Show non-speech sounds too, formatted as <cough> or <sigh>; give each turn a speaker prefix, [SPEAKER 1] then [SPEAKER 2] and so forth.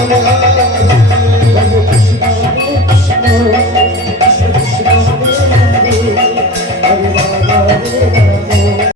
[SPEAKER 1] Thank <laughs> <laughs> you.